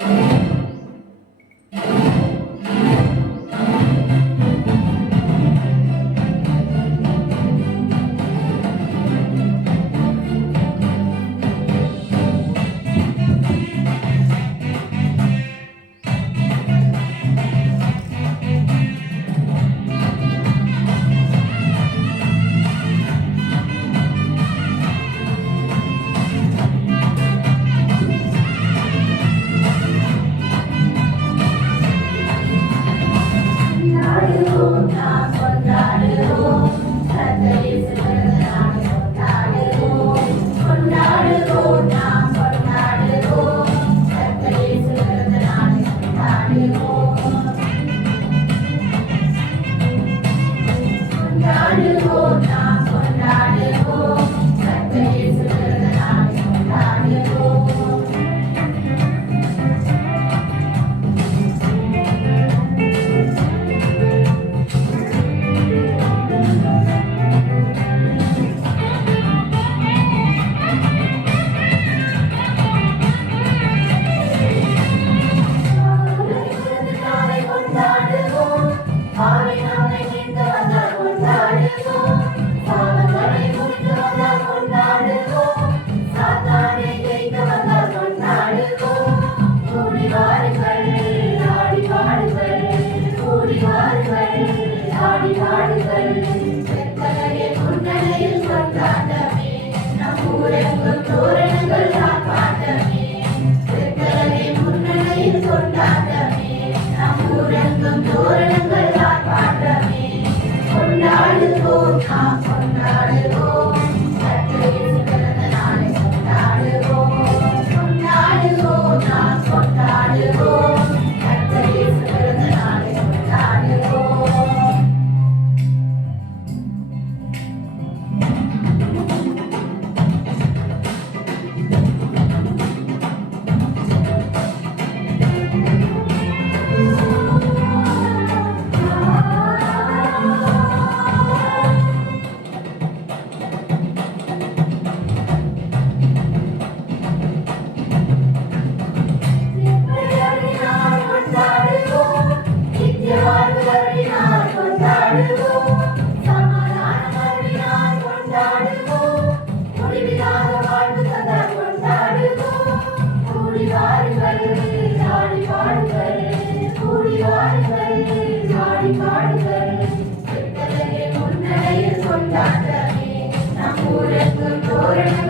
Thank mm -hmm. you. ஆடி ஆடி கழிந்தே உன்னையில் கொண்டாட்டமே நம் ஊரங்கள் தோரணங்கள் Oh,